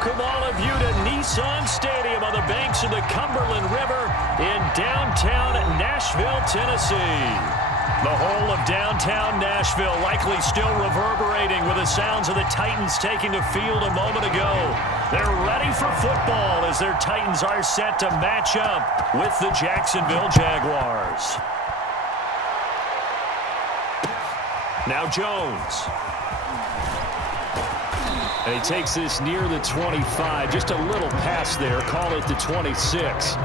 Welcome all of you to Nissan Stadium on the banks of the Cumberland River in downtown Nashville, Tennessee. The whole of downtown Nashville likely still reverberating with the sounds of the Titans taking the field a moment ago. They're ready for football as their Titans are set to match up with the Jacksonville Jaguars. Now Jones. And he takes this near the 25. Just a little pass there. Call it the 26.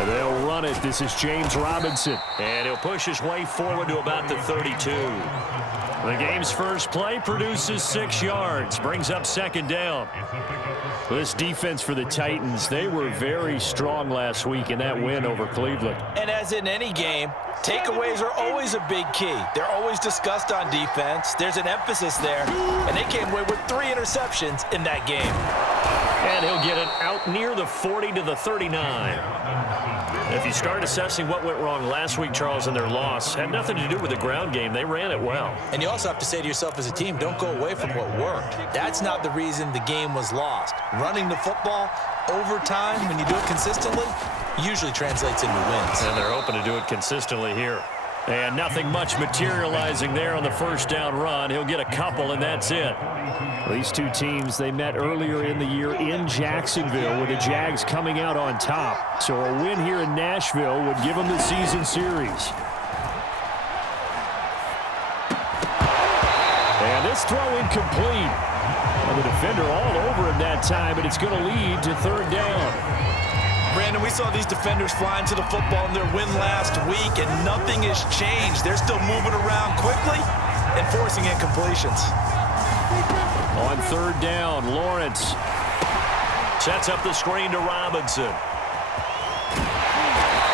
And they'll run it. This is James Robinson. And he'll push his way forward to about the 32. The game's first play produces 6 yards, brings up second down. This defense for the Titans, they were very strong last week in that win over Cleveland. And as in any game, takeaways are always a big key. They're always discussed on defense. There's an emphasis there, and they came away with 3 interceptions in that game. And he'll get it out near the 40 to the 39. If you start assessing what went wrong last week, Charles, in their loss, had nothing to do with the ground game. They ran it well. And you also have to say to yourself as a team, don't go away from what worked. That's not the reason the game was lost. Running the football over time, when you do it consistently, usually translates into wins. And they're hoping to do it consistently here. And nothing much materializing there on the first down run. He'll get a couple, and that's it. These two teams, they met earlier in the year in Jacksonville with the Jags coming out on top. So a win here in Nashville would give them the season series. And this throw incomplete. And the defender all over him that time, but it's going to lead to third down. Brandon, we saw these defenders flying to the football in their win last week, and nothing has changed. They're still moving around quickly and forcing incompletions. On third down, Lawrence sets up the screen to Robinson.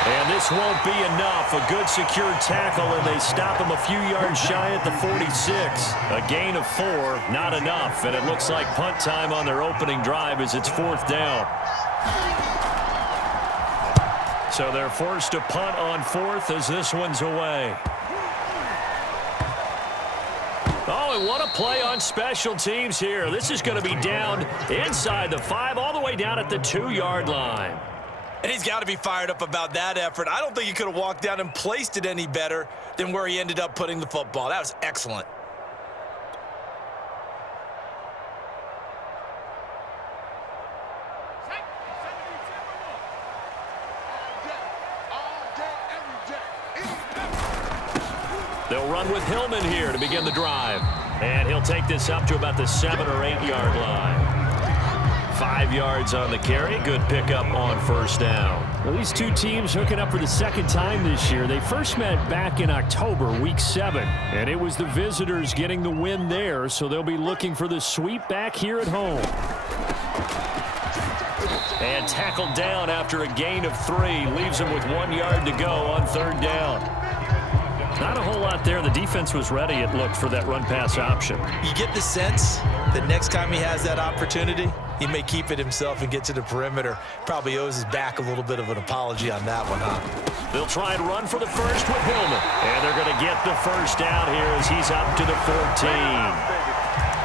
And this won't be enough. A good secure tackle, and they stop him a few yards shy at the 46. A gain of 4, not enough. And it looks like punt time on their opening drive as it's fourth down. So they're forced to punt on fourth as this one's away. Oh, and what a play on special teams here. This is going to be down inside the 5, all the way down at the 2-yard line. And he's got to be fired up about that effort. I don't think he could have walked down and placed it any better than where he ended up putting the football. That was excellent. They'll run with Hillman here to begin the drive. And he'll take this up to about the 7 or 8 yard line. 5 yards on the carry. Good pickup on first down. Well, these two teams hooking up for the second time this year. They first met back in October, week 7. And it was the visitors getting the win there. So they'll be looking for the sweep back here at home. And tackled down after a gain of 3. Leaves him with 1 yard to go on third down. Not a whole lot there. The defense was ready, it looked, for that run-pass option. You get the sense that next time he has that opportunity, he may keep it himself and get to the perimeter. Probably owes his back a little bit of an apology on that one, huh? They'll try and run for the first with Hillman. And they're going to get the first down here as he's up to the 14.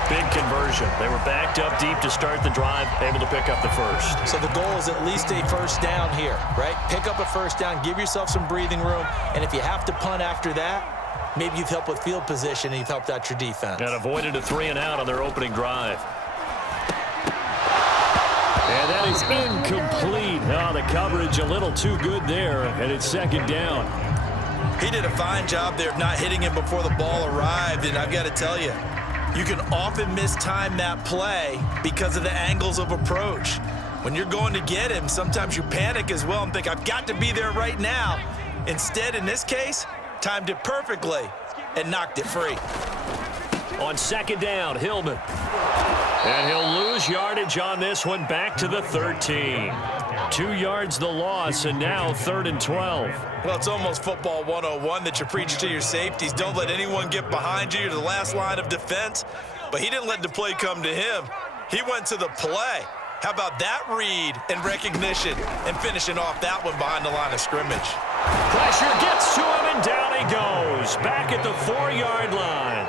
Big conversion. They were backed up deep to start the drive, able to pick up the first. So the goal is at least a first down here, right? Pick up a first down, give yourself some breathing room, and if you have to punt after that, maybe you've helped with field position and you've helped out your defense. And avoided a 3-and-out on their opening drive. And that is incomplete. Oh, the coverage a little too good there, and it's second down. He did a fine job there of not hitting him before the ball arrived, and I've got to tell you, you can often mistime that play because of the angles of approach. When you're going to get him, sometimes you panic as well and think, I've got to be there right now. Instead, in this case, timed it perfectly and knocked it free. On second down, Hillman. And he'll lose yardage on this one, back to the 13. 2 yards the loss, and now 3rd and 12. Well, it's almost football 101 that you preach to your safeties. Don't let anyone get behind you. You're the last line of defense. But he didn't let the play come to him. He went to the play. How about that read and recognition and finishing off that one behind the line of scrimmage? Pressure gets to him, and down he goes. Back at the 4-yard line.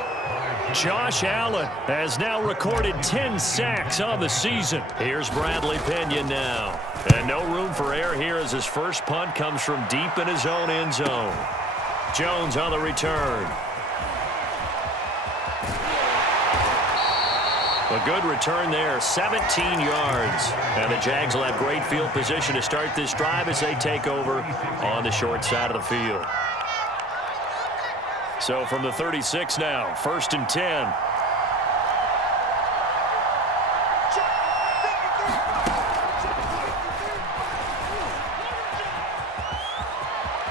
Josh Allen has now recorded 10 sacks on the season. Here's Bradley Pena now. And no room for error here as his first punt comes from deep in his own end zone. Jones on the return. A good return there, 17 yards. And the Jags will have great field position to start this drive as they take over on the short side of the field. So from the 36 now, 1st and 10.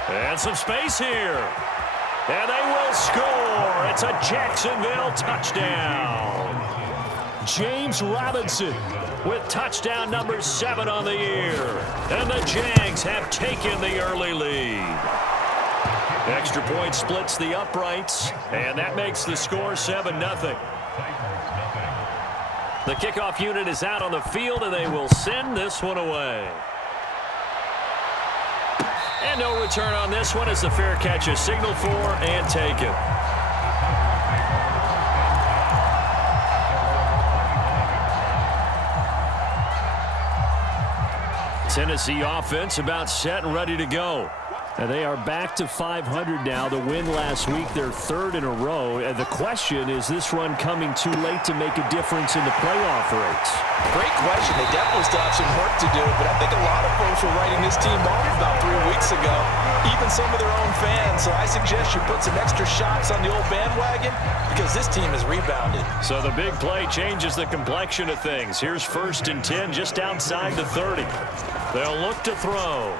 And some space here. And they will score. It's a Jacksonville touchdown. James Robinson with touchdown number 7 on the year. And the Jags have taken the early lead. Extra point splits the uprights, and that makes the score 7-0. The kickoff unit is out on the field, and they will send this one away. And no return on this one as the fair catch is signaled for and taken. Tennessee offense about set and ready to go. And they are back to 500 now. The win last week, their 3rd in a row. And the question is this run coming too late to make a difference in the playoff race? Great question. They definitely still have some work to do, but I think a lot of folks were writing this team off about 3 weeks ago, even some of their own fans. So I suggest you put some extra shots on the old bandwagon because this team has rebounded. So the big play changes the complexion of things. Here's 1st and 10 just outside the 30. They'll look to throw.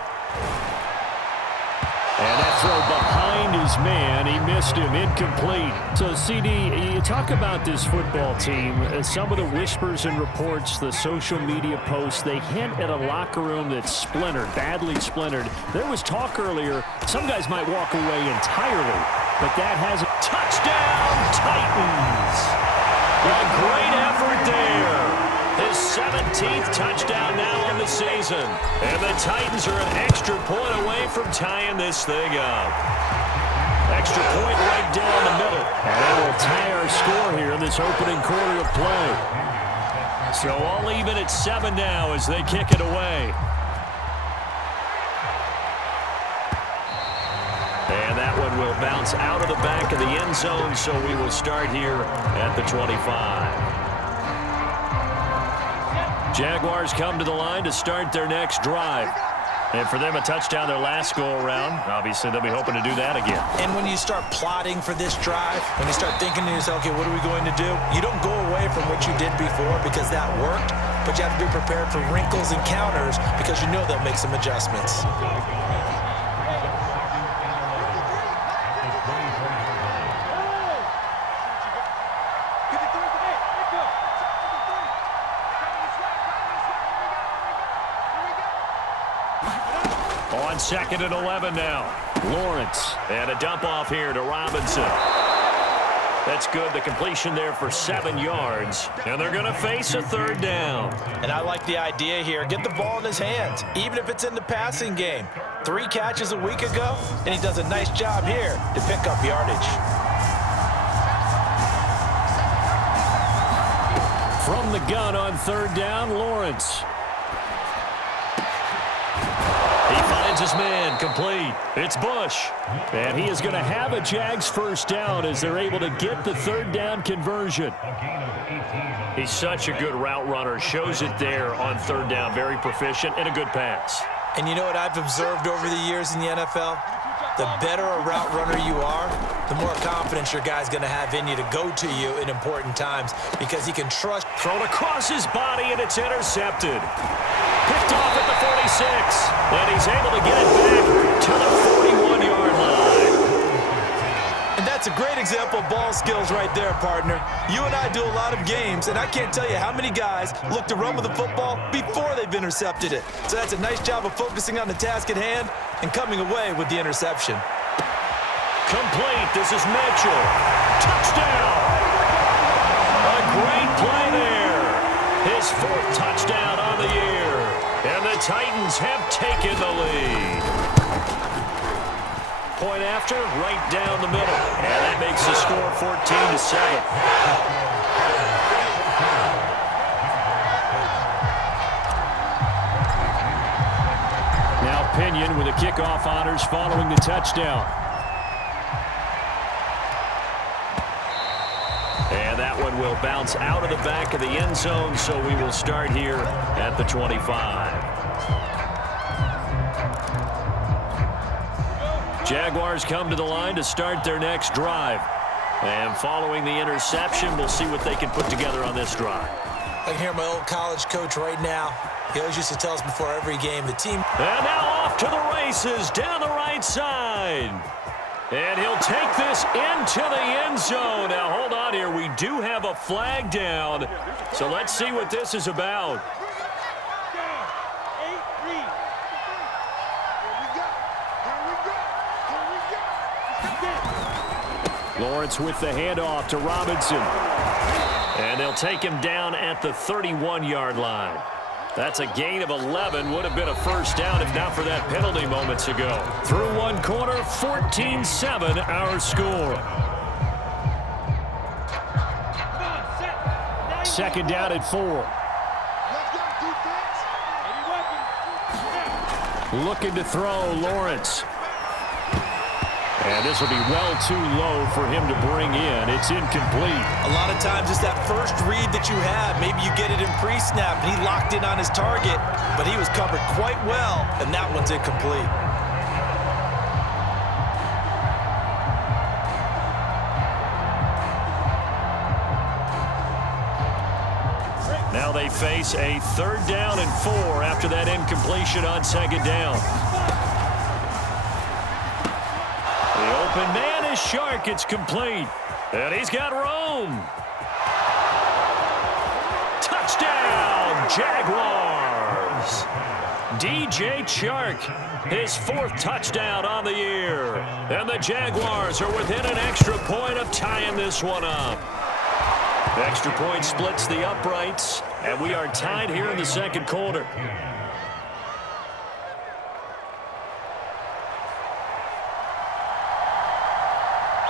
And that throw behind his man, he missed him, incomplete. So, CD, you talk about this football team, some of the whispers and reports, the social media posts, they hint at a locker room that's splintered, badly splintered. There was talk earlier, some guys might walk away entirely, but that has a touchdown, Titans! A great effort there. His 17th touchdown now on the season. And the Titans are an extra point away from tying this thing up. Extra point right down the middle. And that will tie our score here in this opening quarter of play. So all even at 7 now as they kick it away. And that one will bounce out of the back of the end zone, so we will start here at the 25. Jaguars come to the line to start their next drive. And for them, a touchdown their last go-around. Obviously, they'll be hoping to do that again. And when you start plotting for this drive, when you start thinking to yourself, okay, what are we going to do? You don't go away from what you did before because that worked, but you have to be prepared for wrinkles and counters because you know they'll make some adjustments. On 2nd and 11 now. Lawrence. And a dump off here to Robinson. That's good. The completion there for 7 yards. And they're going to face a 3rd down. And I like the idea here. Get the ball in his hands, even if it's in the passing game. 3 catches a week ago, and he does a nice job here to pick up yardage. From the gun on 3rd down, Lawrence. He finds his man, complete. It's Bush. And he is going to have a Jags 1st down as they're able to get the 3rd down conversion. He's such a good route runner. Shows it there on 3rd down. Very proficient and a good pass. And you know what I've observed over the years in the NFL? The better a route runner you are, the more confidence your guy's going to have in you to go to you in important times because he can trust. Thrown across his body, and it's intercepted. Picked off at the 46, and he's able to get it back to the 41-yard line. And that's a great example of ball skills right there, partner. You and I do a lot of games, and I can't tell you how many guys look to run with the football before they've intercepted it. So that's a nice job of focusing on the task at hand and coming away with the interception. Complete. This is Mitchell. Touchdown. A great play there. his 4th touchdown on the year. And the Titans have taken the lead. Point after, right down the middle. And that makes the score 14-7. Now Pinion with the kickoff honors following the touchdown. And that one will bounce out of the back of the end zone, so we will start here at the 25. Jaguars come to the line to start their next drive. And following the interception, we'll see what they can put together on this drive. I can hear my old college coach right now. He always used to tell us before every game, the team. And now off to the races down the right side. And he'll take this into the end zone. Now, hold on here. We do have a flag down. So let's see what this is about. Lawrence with the handoff to Robinson. And they'll take him down at the 31-yard line. That's a gain of 11. Would have been a first down if not for that penalty moments ago. Through one quarter, 14-7 our score. Second down at 4. Looking to throw, Lawrence. And this will be well too low for him to bring in. It's incomplete. A lot of times it's that first read that you have. Maybe you get it in pre-snap, and he locked in on his target, but he was covered quite well, and that one's incomplete. Now they face a 3rd down and 4 after that incompletion on 2nd down. The open man is Shark. It's complete. And he's got room. Touchdown, Jaguars. DJ Chark, his 4th touchdown on the year. And the Jaguars are within an extra point of tying this one up. The extra point splits the uprights, and we are tied here in the 2nd quarter.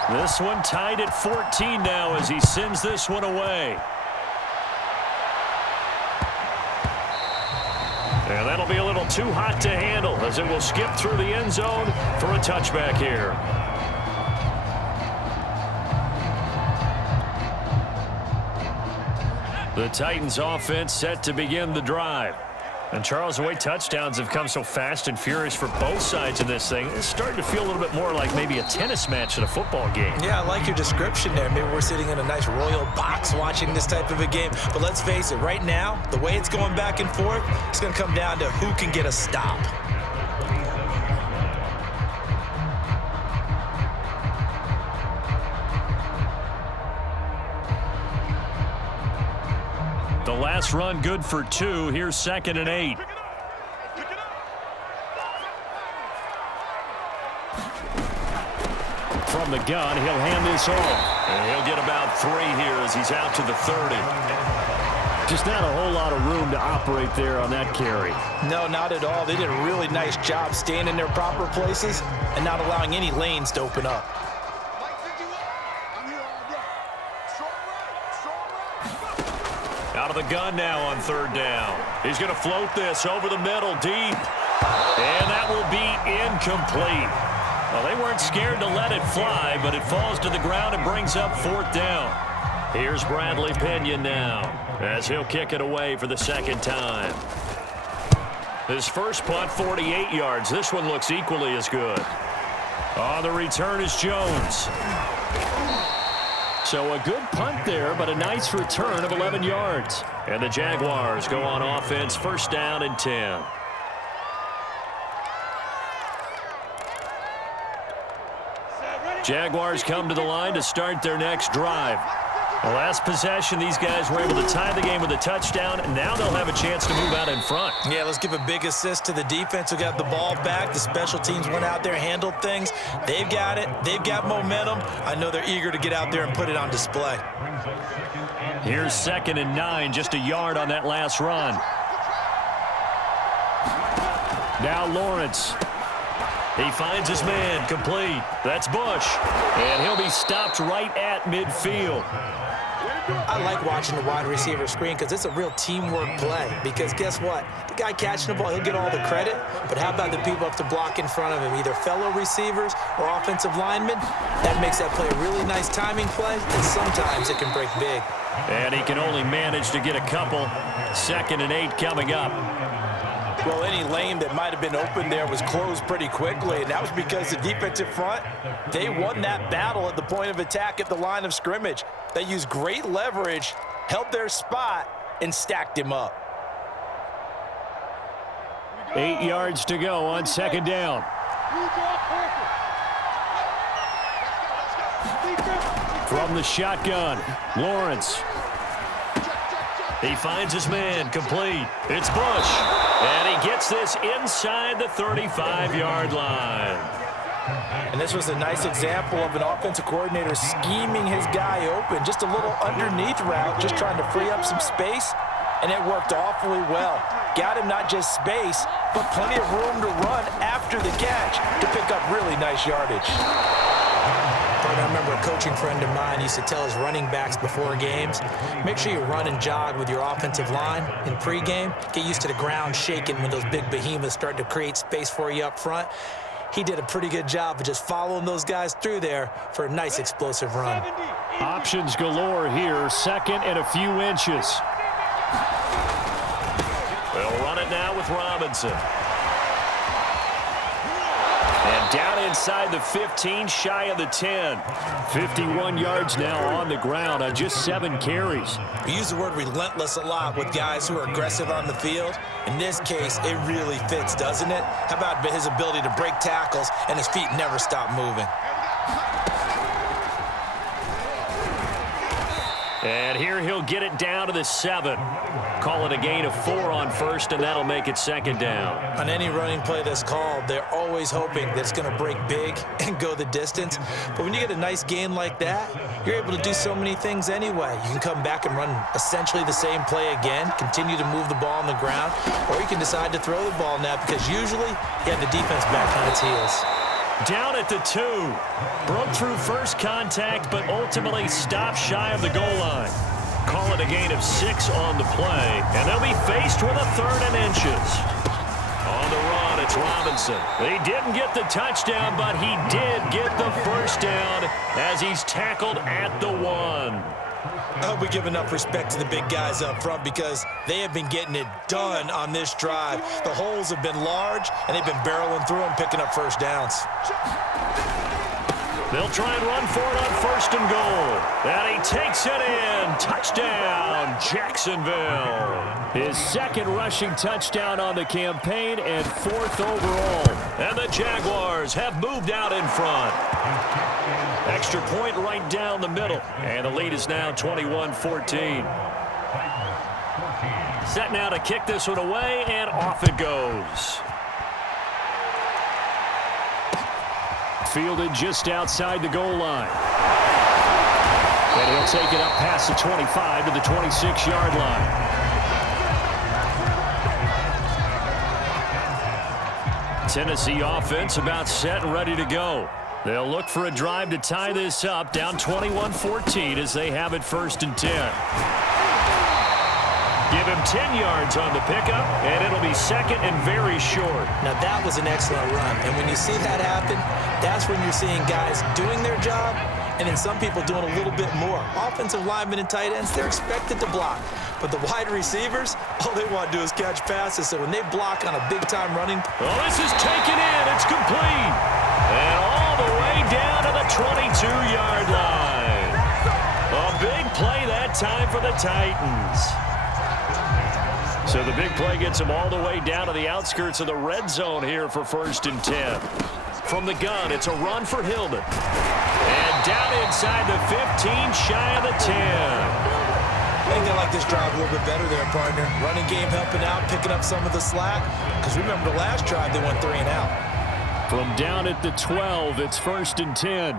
This one tied at 14 now as he sends this one away. And that'll be a little too hot to handle as it will skip through the end zone for a touchback here. The Titans offense set to begin the drive. And Charles, the way touchdowns have come so fast and furious for both sides of this thing, it's starting to feel a little bit more like maybe a tennis match at a football game. Yeah, I like your description there. Maybe we're sitting in a nice royal box watching this type of a game. But let's face it, right now, the way it's going back and forth, it's going to come down to who can get a stop. The last run good for 2. Here's 2nd and 8. From the gun, he'll hand this off. And he'll get about 3 here as he's out to the 30. Just not a whole lot of room to operate there on that carry. No, not at all. They did a really nice job staying in their proper places and not allowing any lanes to open up. Out of the gun now on 3rd down. He's going to float this over the middle deep. And that will be incomplete. Well, they weren't scared to let it fly, but it falls to the ground and brings up 4th down. Here's Bradley Pinion now as he'll kick it away for the 2nd time. His first punt, 48 yards. This one looks equally as good. On the return is Jones. So a good punt there, but a nice return of 11 yards. And the Jaguars go on offense, 1st down and 10. Jaguars come to the line to start their next drive. The last possession, these guys were able to tie the game with a touchdown, and now they'll have a chance to move out in front. Yeah, let's give a big assist to the defense who got the ball back. The special teams went out there, handled things. They've got it. They've got momentum. I know they're eager to get out there and put it on display. Here's 2nd and 9, just a yard on that last run. Now Lawrence. He finds his man, complete. That's Bush. And he'll be stopped right at midfield. I like watching the wide receiver screen because it's a real teamwork play. Because guess what? The guy catching the ball, he'll get all the credit. But how about the people up to block in front of him, either fellow receivers or offensive linemen? That makes that play a really nice timing play, and sometimes it can break big. And he can only manage to get a couple. 2nd and 8 coming up. Well, any lane that might have been open there was closed pretty quickly, and that was because the defensive front, they won that battle at the point of attack at the line of scrimmage. They used great leverage, held their spot, and stacked him up. 8 yards to go on 2nd down. From the shotgun, Lawrence. He finds his man, complete. It's Bush. And he gets this inside the 35-yard line. And this was a nice example of an offensive coordinator scheming his guy open. Just a little underneath route, just trying to free up some space, and it worked awfully well. Got him not just space, but plenty of room to run after the catch to pick up really nice yardage. I remember a coaching friend of mine used to tell his running backs before games, make sure you run and jog with your offensive line in pregame. Get used to the ground shaking when those big behemoths start to create space for you up front. He did a pretty good job of just following those guys through there for a nice explosive run. Options galore here, 2nd and a few inches. They'll run it now with Robinson. And down inside the 15, shy of the 10. 51 yards now on the ground on just 7 carries. We use the word relentless a lot with guys who are aggressive on the field. In this case, it really fits, doesn't it? How about his ability to break tackles and his feet never stop moving? And here he'll get it down to the 7. Call it a gain of 4 on 1st, and that'll make it 2nd down. On any running play that's called, they're always hoping that it's going to break big and go the distance. But when you get a nice gain like that, you're able to do so many things anyway. You can come back and run essentially the same play again, continue to move the ball on the ground, or you can decide to throw the ball now because usually you have the defense back on its heels. Down at the 2. Broke through first contact, but ultimately stopped shy of the goal line. Call it a gain of 6 on the play, and they'll be faced with a 3rd and inches. On the run, it's Robinson. He didn't get the touchdown, but he did get the first down as he's tackled at the 1. I hope we give enough respect to the big guys up front because they have been getting it done on this drive. The holes have been large, and they've been barreling through them, picking up first downs. They'll try and run for it on 1st and goal. And he takes it in. Touchdown, Jacksonville. His 2nd rushing touchdown on the campaign and 4th overall. And the Jaguars have moved out in front. Extra point right down the middle. And the lead is now 21-14. Set now to kick this one away, and off it goes. Fielded just outside the goal line. And he'll take it up past the 25 to the 26-yard line. Tennessee offense about set and ready to go. They'll look for a drive to tie this up, down 21-14 as they have it 1st and 10. Give him 10 yards on the pickup, and it'll be 2nd and very short. Now, that was an excellent run. And when you see that happen, that's when you're seeing guys doing their job and then some people doing a little bit more. Offensive linemen and tight ends, they're expected to block. But the wide receivers, all they want to do is catch passes. So when they block on a big-time running. Oh, this is taken in. It's complete. And all the way down to the 22-yard line. A big play that time for the Titans. So the big play gets them all the way down to the outskirts of the red zone here for 1st and 10. From the gun, it's a run for Hillman. And down inside the 15, shy of the 10. like this drive a little bit better there, partner. Running game helping out, picking up some of the slack. Because remember the last drive, they went 3 and out. From down at the 12, it's 1st and 10.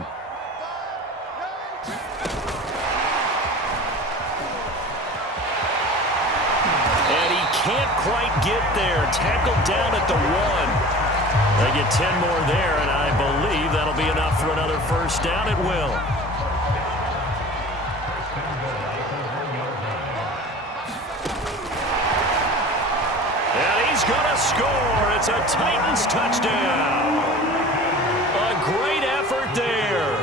And he can't quite get there. Tackled down at the 1. They get 10 more there, and I believe that'll be enough for another first down. It will. Gonna score. It's a Titans touchdown. A great effort there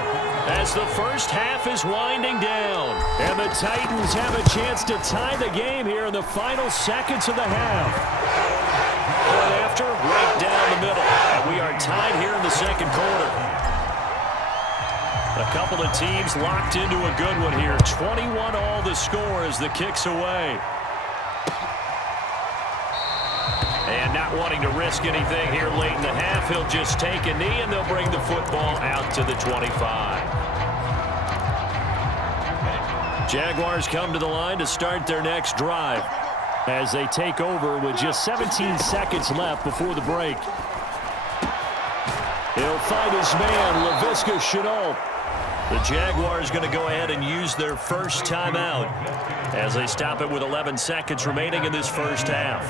as the first half is winding down. And the Titans have a chance to tie the game here in the final seconds of the half. Point after, right down the middle. And we are tied here in the second quarter. A couple of teams locked into a good one here. 21 all the score as the kick's away. And not wanting to risk anything here late in the half, he'll just take a knee, and they'll bring the football out to the 25. Jaguars come to the line to start their next drive as they take over with just 17 seconds left before the break. He'll find his man, Laviska Shenault. The Jaguars going to go ahead and use their first timeout as they stop it with 11 seconds remaining in this first half.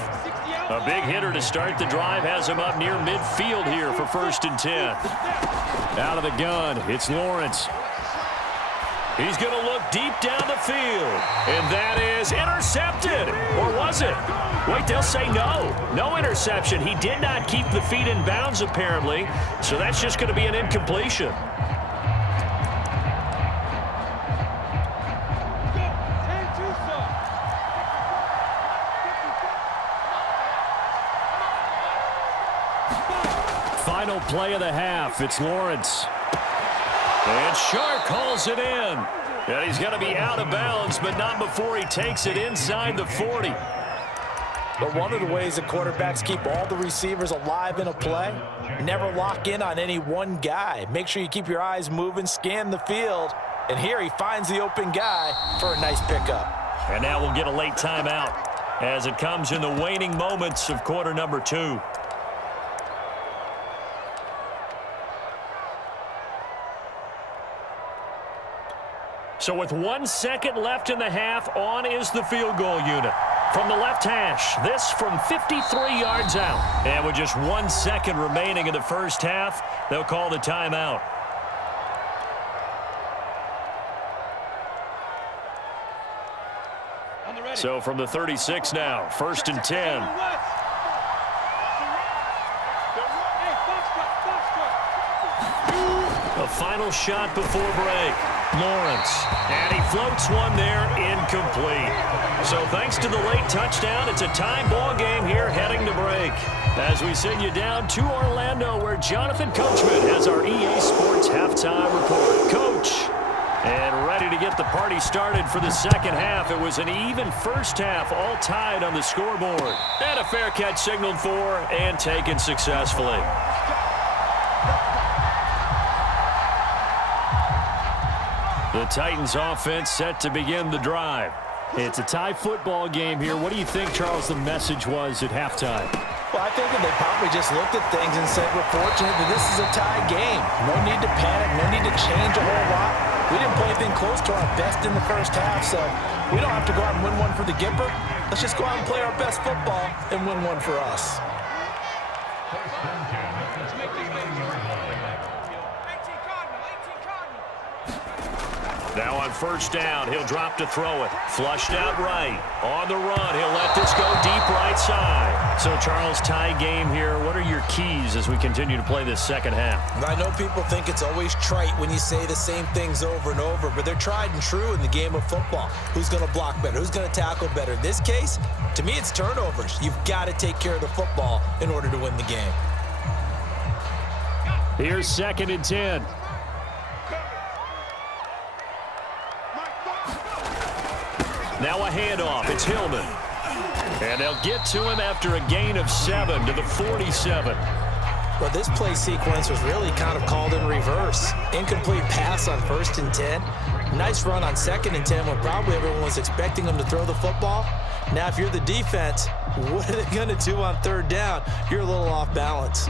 A big hitter to start the drive has him up near midfield here for 1st and 10. Out of the gun, it's Lawrence. He's going to look deep down the field. And that is intercepted. Or was it? Wait, they'll say no. No interception. He did not keep the feet in bounds, apparently. So that's just going to be an incompletion. Final play of the half. It's Lawrence. And Shark calls it in. And he's going to be out of bounds, but not before he takes it inside the 40. But one of the ways that quarterbacks keep all the receivers alive in a play, never lock in on any one guy. Make sure you keep your eyes moving, scan the field. And here he finds the open guy for a nice pickup. And now we'll get a late timeout as it comes in the waning moments of quarter number 2. So with 1 second left in the half, on is the field goal unit. From the left hash, this from 53 yards out. And with just 1 second remaining in the first half, they'll call the timeout. So from the 36 now, 1st and 10. A final shot before break. Lawrence. And he floats one there, incomplete. So thanks to the late touchdown, it's a tie ball game here heading to break. As we send you down to Orlando, where Jonathan Coachman has our EA Sports halftime report. Coach. And ready to get the party started for the second half. It was an even first half, all tied on the scoreboard. And a fair catch signaled for and taken successfully. The Titans offense set to begin the drive. It's a tie football game here. What do you think, Charles, the message was at halftime? Well, I think that they probably just looked at things and said, we're fortunate that this is a tie game. No need to panic, no need to change a whole lot. We didn't play anything close to our best in the first half, so we don't have to go out and win one for the Gipper. Let's just go out and play our best football and win one for us. Now on first down, he'll drop to throw it. Flushed out right. On the run, he'll let this go deep right side. So, Charles, tie game here. What are your keys as we continue to play this second half? I know people think it's always trite when you say the same things over and over, but they're tried and true in the game of football. Who's going to block better? Who's going to tackle better? In this case, to me, it's turnovers. You've got to take care of the football in order to win the game. Here's 2nd and 10. Now a handoff. It's Hillman. And they'll get to him after a gain of 7 to the 47. Well, this play sequence was really kind of called in reverse. Incomplete pass on 1st and 10. Nice run on 2nd and 10 when probably everyone was expecting them to throw the football. Now, if you're the defense, what are they going to do on 3rd down? You're a little off balance.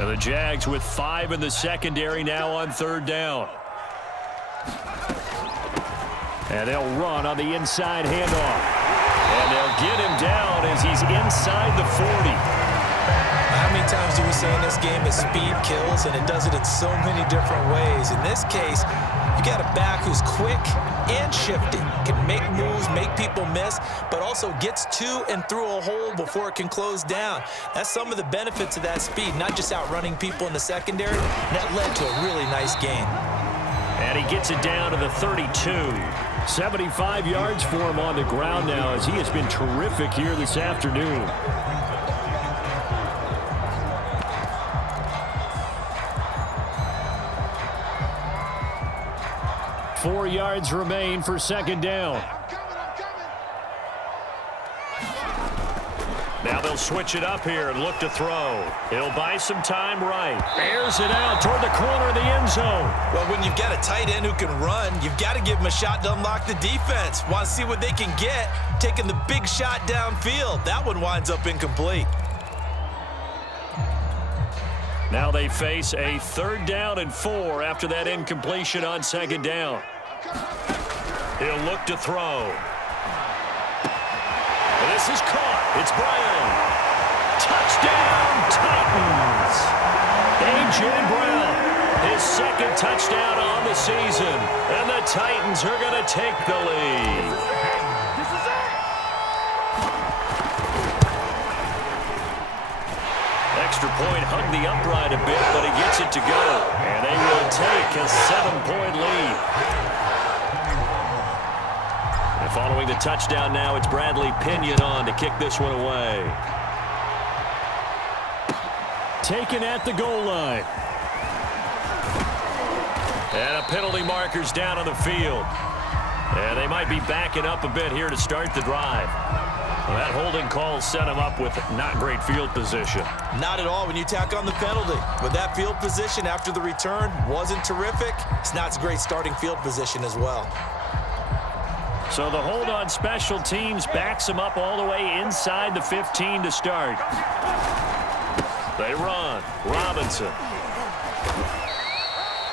And the Jags with 5 in the secondary now on 3rd down. And they'll run on the inside handoff. And they'll get him down as he's inside the 40. How many times do we say in this game that speed kills, and it does it in so many different ways? In this case, you got a back who's quick and shifty, can make moves, make people miss, but also gets to and through a hole before it can close down. That's some of the benefits of that speed, not just outrunning people in the secondary. That led to a really nice gain. And he gets it down to the 32. 75 yards for him on the ground now as he has been terrific here this afternoon. Four yards remain for 2nd down. Now they'll switch it up here and look to throw. He'll buy some time right. Airs it out toward the corner of the end zone. Well, when you've got a tight end who can run, you've got to give him a shot to unlock the defense. Want to see what they can get, taking the big shot downfield. That one winds up incomplete. Now they face a 3rd down and 4 after that incompletion on 2nd down. He'll look to throw. And this is caught. It's Brown. Touchdown, Titans. A.J. Brown, his 2nd touchdown on the season. And the Titans are going to take the lead. Extra point hugged the upright a bit, but he gets it to go. And they will take a 7-point lead. And following the touchdown now, it's Bradley Pinion on to kick this one away. Taken at the goal line. And a penalty marker's down on the field. And they might be backing up a bit here to start the drive. Well, that holding call set him up with not great field position. Not at all when you tack on the penalty. But that field position after the return wasn't terrific. It's not a great starting field position as well. So the hold on special teams backs him up all the way inside the 15 to start. They run. Robinson.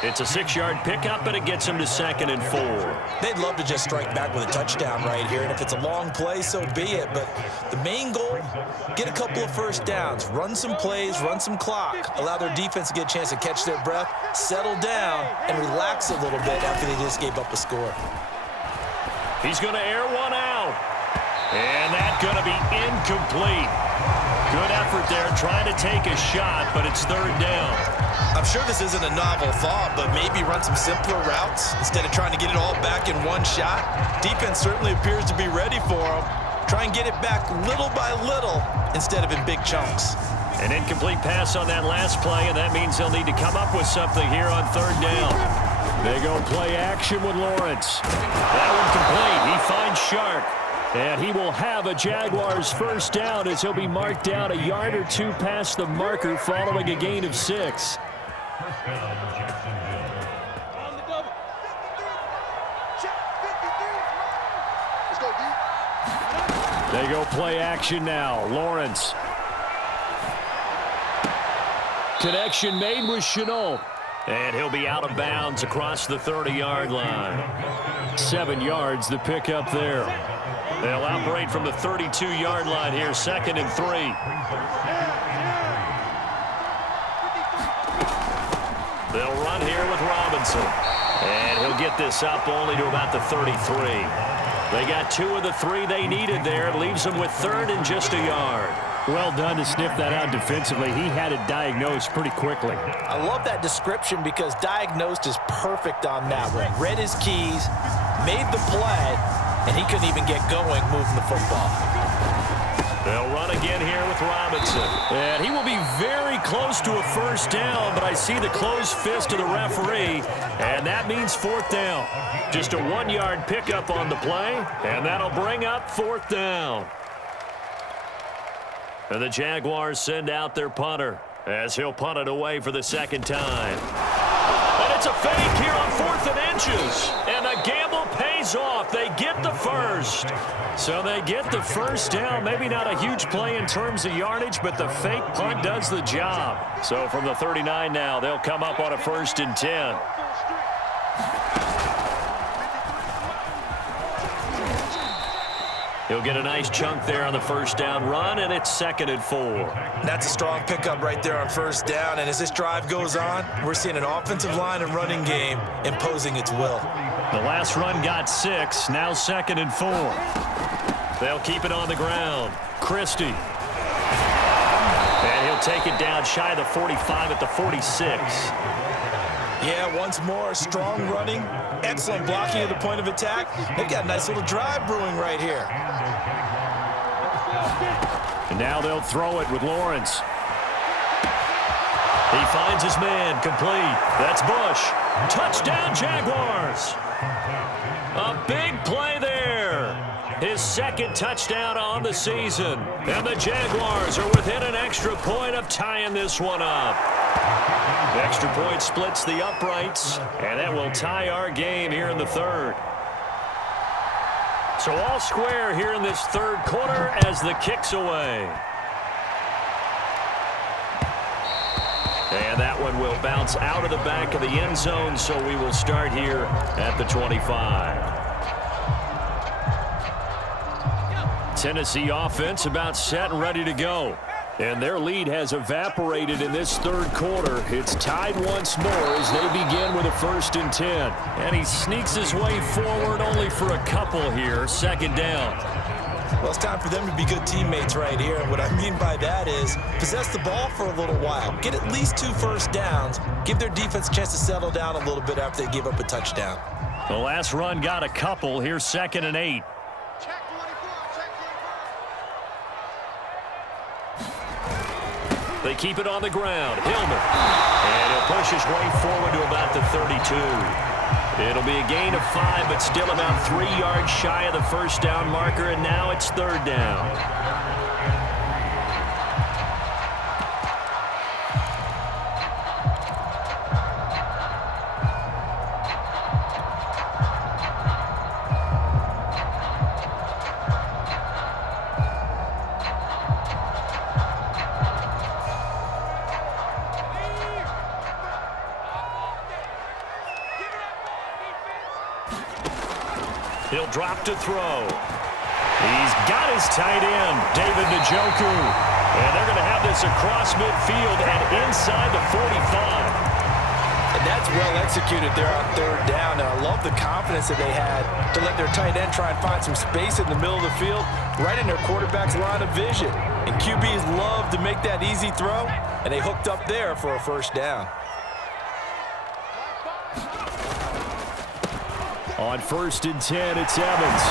It's a 6-yard pickup, and it gets him to 2nd and 4. They'd love to just strike back with a touchdown right here, and if it's a long play, so be it. But the main goal, get a couple of 1st downs, run some plays, run some clock, allow their defense to get a chance to catch their breath, settle down, and relax a little bit after they just gave up a score. He's going to air one out. And that's going to be incomplete. Good effort there trying to take a shot, but it's 3rd down. I'm sure this isn't a novel thought, but maybe run some simpler routes instead of trying to get it all back in one shot. Defense certainly appears to be ready for him. Try and get it back little by little instead of in big chunks. An incomplete pass on that last play, and that means they'll need to come up with something here on 3rd down. They go play action with Lawrence. That one complete. He finds Shark. And he will have a Jaguars 1st down as he'll be marked down a yard or 2 past the marker following a gain of 6. They go play action now. Lawrence. Connection made with Chenault. And he'll be out of bounds across the 30-yard line. 7 yards the pickup there. They'll operate from the 32-yard line here, 2nd and 3. They'll run here with Robinson. And he'll get this up only to about the 33. They got 2 of the 3 they needed there. It leaves them with 3rd and just a yard. Well done to sniff that out defensively. He had it diagnosed pretty quickly. I love that description because diagnosed is perfect on that one. Read his keys, made the play, and he couldn't even get going moving the football. They'll run again here with Robinson. And he will be very close to a 1st down, but I see the closed fist of the referee, and that means 4th down. Just a 1-yard pickup on the play, and that'll bring up 4th down. And the Jaguars send out their punter as he'll punt it away for the second time. And it's a fake here on 4th and inches. And the gamble pays off. They get the first. So they get the first down. Maybe not a huge play in terms of yardage, but the fake punt does the job. So from the 39 now, they'll come up on a 1st and 10. He'll get a nice chunk there on the first down run, and it's 2nd and 4. That's a strong pickup right there on first down, and as this drive goes on, we're seeing an offensive line and running game imposing its will. The last run got 6, now 2nd and 4. They'll keep it on the ground. Christie. And he'll take it down shy of the 45 at the 46. Yeah, once more, strong running, excellent blocking at the point of attack. They've got a nice little drive brewing right here. And now they'll throw it with Lawrence. He finds his man, complete. That's Bush. Touchdown, Jaguars. A big play there. His 2nd touchdown on the season. And the Jaguars are within an extra point of tying this one up. The extra point splits the uprights, and that will tie our game here in the 3rd. So all square here in this 3rd quarter as the kick's away. And that one will bounce out of the back of the end zone, so we will start here at the 25. Tennessee offense about set and ready to go. And their lead has evaporated in this 3rd quarter. It's tied once more as they begin with a 1st and 10. And he sneaks his way forward only for a couple here. 2nd down. Well, it's time for them to be good teammates right here. And what I mean by that is possess the ball for a little while. Get at least 2 first downs. Give their defense a chance to settle down a little bit after they give up a touchdown. The last run got a couple. Here's 2nd and 8. They keep it on the ground. Hillman. And he'll push his way forward to about the 32. It'll be a gain of 5, but still about 3 yards shy of the first down marker, and now it's 3rd down. He'll drop to throw. He's got his tight end, David Njoku. And they're going to have this across midfield and inside the 45. And that's well executed there on 3rd down. And I love the confidence that they had to let their tight end try and find some space in the middle of the field, right in their quarterback's line of vision. And QBs love to make that easy throw, and they hooked up there for a 1st down. On 1st and 10, it's Evans.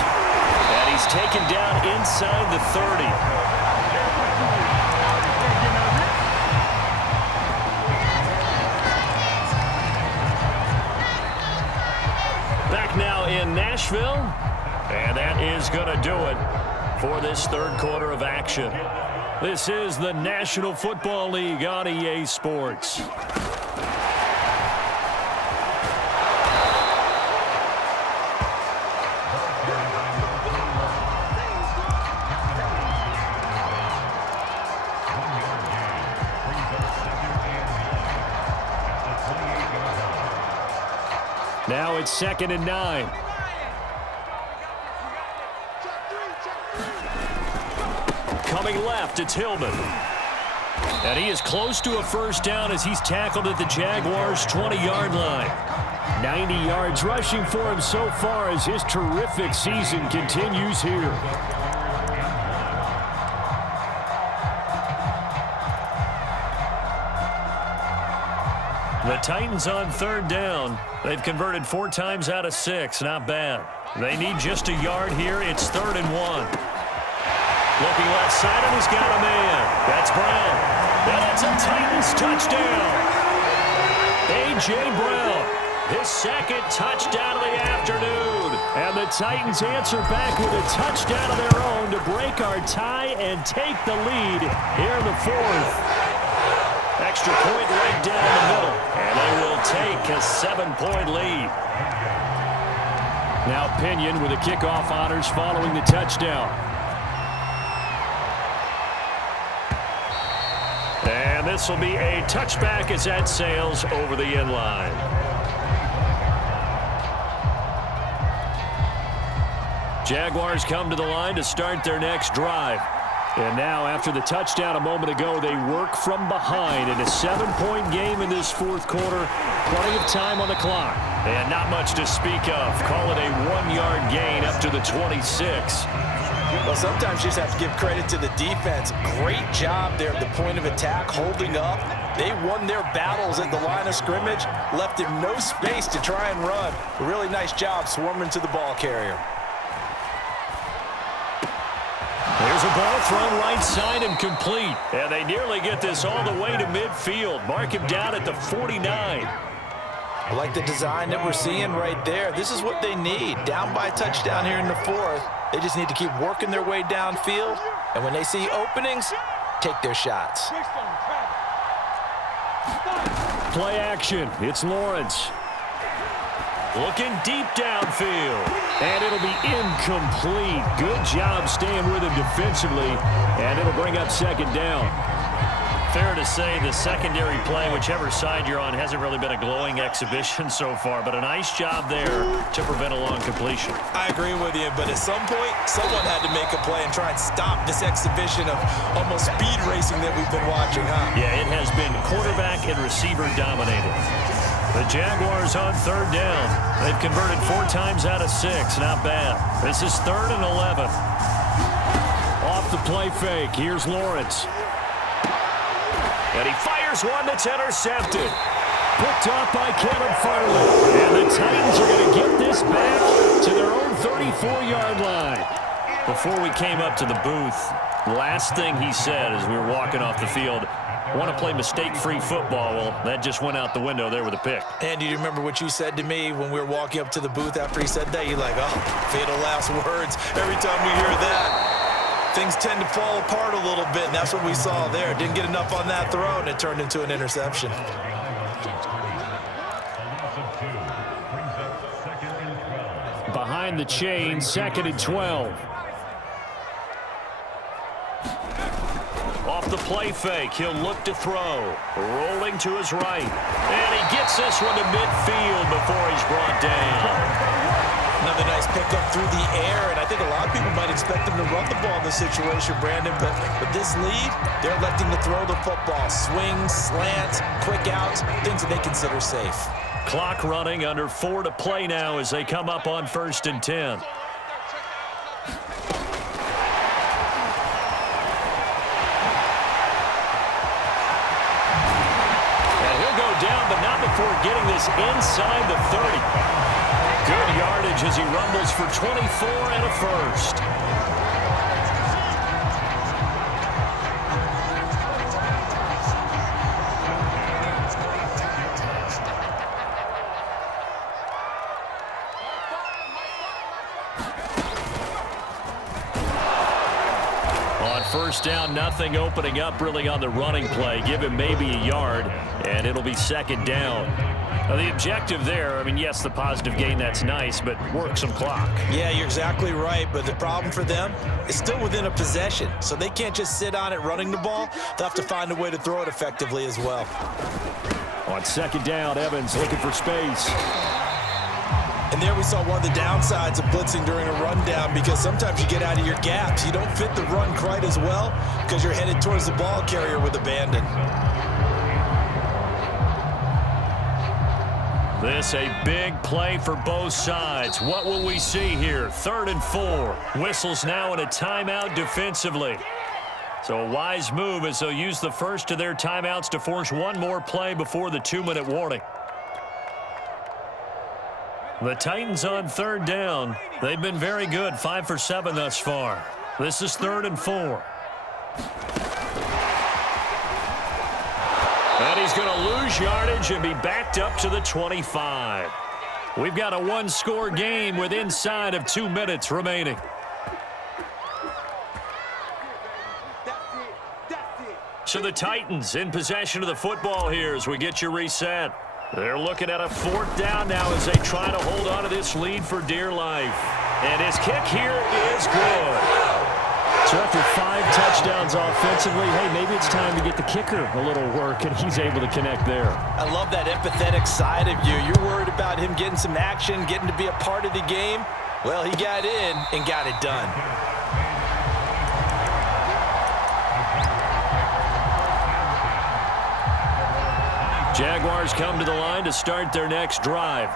And he's taken down inside the 30. Back now in Nashville. And that is going to do it for this 3rd quarter of action. This is the National Football League on EA Sports. Now it's 2nd and 9. Coming left, it's Hillman. And he is close to a 1st down as he's tackled at the Jaguars' 20-yard line. 90 yards rushing for him so far as his terrific season continues here. The Titans on 3rd down. They've converted 4 times out of 6. Not bad. They need just a yard here. It's 3rd and 1. Looking left side, and he's got a man. That's Brown. And it's a Titans touchdown. A.J. Brown, his 2nd touchdown of the afternoon. And the Titans answer back with a touchdown of their own to break our tie and take the lead here in the fourth. Extra point right down the middle, and they will take a 7-point lead. Now Pinion with the kickoff honors following the touchdown. And this will be a touchback as that sails over the end line. Jaguars come to the line to start their next drive. And now, after the touchdown a moment ago, they work from behind in a 7-point game in this fourth quarter. Plenty of time on the clock. And not much to speak of. Call it a 1-yard gain up to the 26. Well, sometimes you just have to give credit to the defense. Great job there at the point of attack, holding up. They won their battles at the line of scrimmage, left him no space to try and run. A really nice job swarming to the ball carrier. There's a ball thrown right side and complete. And they nearly get this all the way to midfield. Mark him down at the 49. I like the design that we're seeing right there. This is what they need. Down by a touchdown here in the fourth. They just need to keep working their way downfield. And when they see openings, take their shots. Play action. It's Lawrence. Looking deep downfield. And it'll be incomplete. Good job staying with him defensively. And it'll bring up second down. Fair to say the secondary play, whichever side you're on, hasn't really been a glowing exhibition so far. But a nice job there to prevent a long completion. I agree with you, but at some point, someone had to make a play and try and stop this exhibition of almost speed racing that we've been watching, huh? Yeah, it has been quarterback and receiver dominated. The Jaguars on third down. They've converted 4 times out of 6. Not bad. This is 3rd and 11. Off the play fake. Here's Lawrence. And he fires one that's intercepted. Picked off by Kevin Farley. And the Titans are going to get this back to their own 34-yard line. Before we came up to the booth, last thing he said as we were walking off the field, want to play mistake-free football. Well, that just went out the window there with a pick. And do you remember what you said to me when we were walking up to the booth after he said that? You're like, oh, fatal last words. Every time we hear that, things tend to fall apart a little bit, and that's what we saw there. Didn't get enough on that throw, and it turned into an interception. Behind the chain, 2nd and 12. Off the play fake, he'll look to throw. Rolling to his right. And he gets this one to midfield before he's brought down. Another nice pickup through the air, and I think a lot of people might expect him to run the ball in this situation, Brandon, but with this lead, they're electing to throw the football. Swings, slants, quick outs, things that they consider safe. Clock running, under 4 to play now as they come up on 1st and 10. Down, but not before getting this inside the 30. Good yardage as he rumbles for 24 and a first. First down, nothing opening up really on the running play. Give him maybe a yard, and it'll be 2nd down. Now, the objective there, I mean, yes, the positive gain, that's nice, but work some clock. Yeah, you're exactly right, but the problem for them is still within a possession, so they can't just sit on it running the ball. They'll have to find a way to throw it effectively as well. On 2nd down, Evans looking for space. And there we saw one of the downsides of blitzing during a rundown, because sometimes you get out of your gaps. You don't fit the run quite as well because you're headed towards the ball carrier with abandon. This a big play for both sides. What will we see here? 3rd and 4. Whistles now in a timeout defensively. So a wise move as they'll use the first of their timeouts to force one more play before the 2-minute warning. The Titans on 3rd down. They've been very good, 5 for 7 thus far. This is 3rd and 4. And he's going to lose yardage and be backed up to the 25. We've got a one-score game with inside of 2 minutes remaining. So the Titans in possession of the football here as we get you reset. They're looking at a 4th down now as they try to hold on to this lead for dear life. And his kick here is good. So after 5 touchdowns offensively, hey, maybe it's time to get the kicker a little work, and he's able to connect there. I love that empathetic side of you. You're worried about him getting some action, getting to be a part of the game. Well, he got in and got it done. Jaguars come to the line to start their next drive.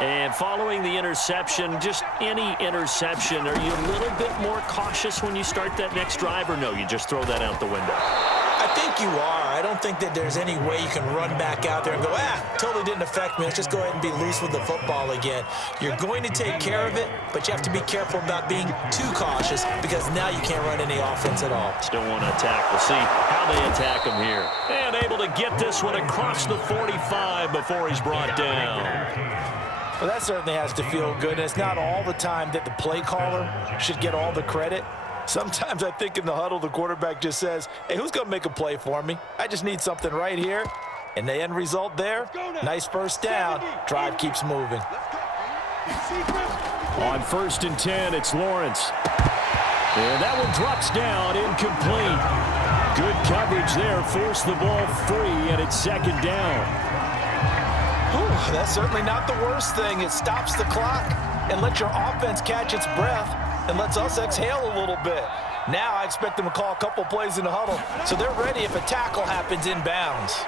And following the interception, just any interception, are you a little bit more cautious when you start that next drive, or no, you just throw that out the window? I think you are. I don't think that there's any way you can run back out there and go, totally didn't affect me. Let's just go ahead and be loose with the football again. You're going to take care of it, but you have to be careful about being too cautious because now you can't run any offense at all. Still want to attack. We'll see how they attack him here. And able to get this one across the 45 before he's brought down. Well, that certainly has to feel good. And it's not all the time that the play caller should get all the credit. Sometimes I think in the huddle, the quarterback just says, hey, who's going to make a play for me? I just need something right here. And the end result there, nice 1st down. Drive keeps moving. On 1st and 10, it's Lawrence. And that one drops down, incomplete. Good coverage there, forced the ball free, and it's 2nd down. Whew, that's certainly not the worst thing. It stops the clock and lets your offense catch its breath and lets us exhale a little bit. Now I expect them to call a couple plays in the huddle, so they're ready if a tackle happens inbounds.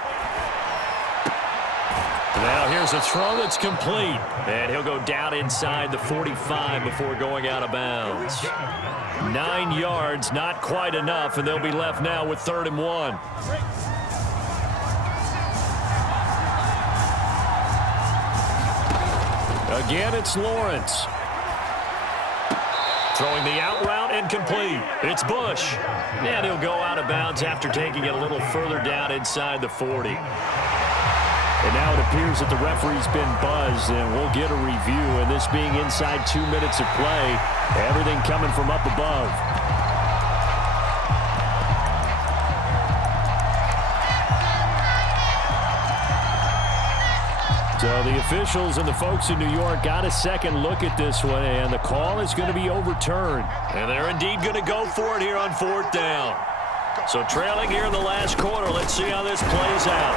Now here's a throw that's complete. And he'll go down inside the 45 before going out of bounds. 9 yards, not quite enough, and they'll be left now with 3rd and 1. Again, it's Lawrence. Throwing the out route, incomplete. It's Bush. And he'll go out of bounds after taking it a little further down inside the 40. And now it appears that the referee's been buzzed, and we'll get a review. And this being inside 2 minutes of play, everything coming from up above. So the officials and the folks in New York got a second look at this one, and the call is going to be overturned. And they're indeed going to go for it here on 4th down. So trailing here in the last quarter, let's see how this plays out.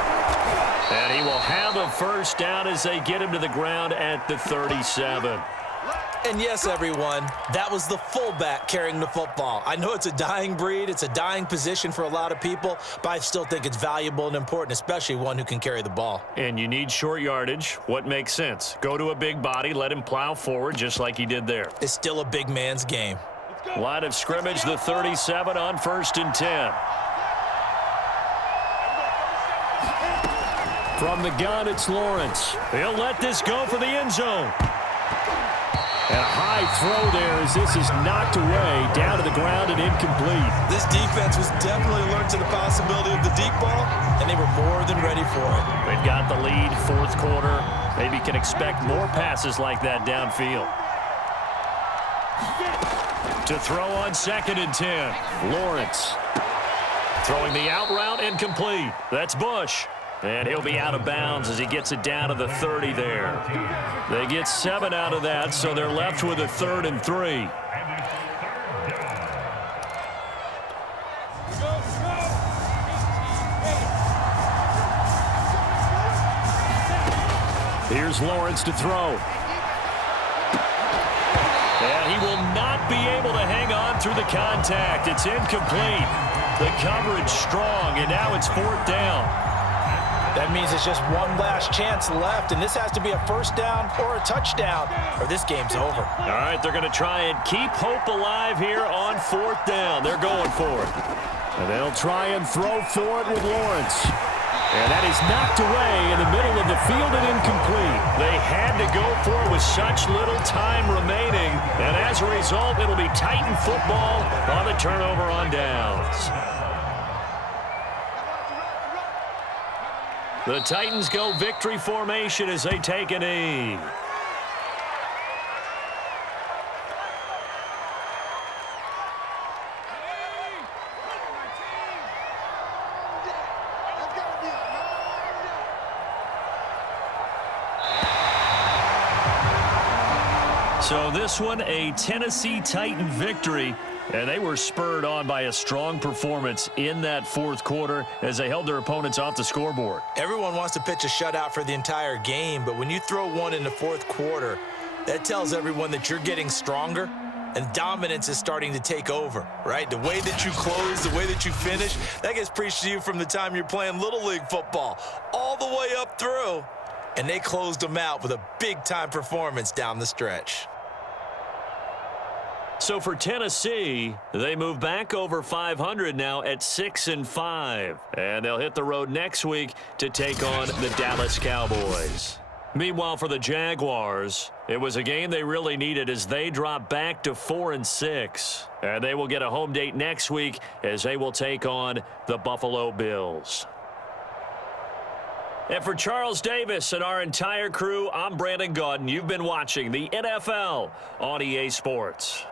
And he will have a 1st down as they get him to the ground at the 37. And yes, everyone, that was the fullback carrying the football. I know it's a dying breed, it's a dying position for a lot of people, but I still think it's valuable and important, especially one who can carry the ball. And you need short yardage. What makes sense? Go to a big body, let him plow forward just like he did there. It's still a big man's game. Line of scrimmage, the 37 on 1st and 10. From the gun, it's Lawrence. He'll let this go for the end zone. And a high throw there as this is knocked away, down to the ground and incomplete. This defense was definitely alert to the possibility of the deep ball, and they were more than ready for it. They've got the lead, 4th quarter. Maybe can expect more passes like that downfield. To throw on 2nd and 10. Lawrence. Throwing the out route, incomplete. That's Bush. And he'll be out of bounds as he gets it down to the 30 there. They get 7 out of that, so they're left with a 3rd and 3. Here's Lawrence to throw. And he will not be able to hang on through the contact. It's incomplete. The coverage strong, and now it's 4th down. That means it's just one last chance left, and this has to be a 1st down or a touchdown, or this game's over. All right, they're going to try and keep hope alive here on 4th down. They're going for it. And they'll try and throw for it with Lawrence. And that is knocked away in the middle of the field and incomplete. They had to go for it with such little time remaining, and as a result, it'll be Titan football on the turnover on downs. The Titans go victory formation as they take a knee. So this one, a Tennessee Titan victory, and they were spurred on by a strong performance in that fourth quarter as they held their opponents off the scoreboard. Everyone wants to pitch a shutout for the entire game, but when you throw one in the fourth quarter, that tells everyone that you're getting stronger and dominance is starting to take over, right? The way that you close, the way that you finish, that gets preached to you from the time you're playing Little League football all the way up through. And they closed them out with a big-time performance down the stretch. So for Tennessee, they move back over 500 now at 6-5. And they'll hit the road next week to take on the Dallas Cowboys. Meanwhile, for the Jaguars, it was a game they really needed as they drop back to 4-6. And they will get a home date next week as they will take on the Buffalo Bills. And for Charles Davis and our entire crew, I'm Brandon Gaudin. You've been watching the NFL on EA Sports.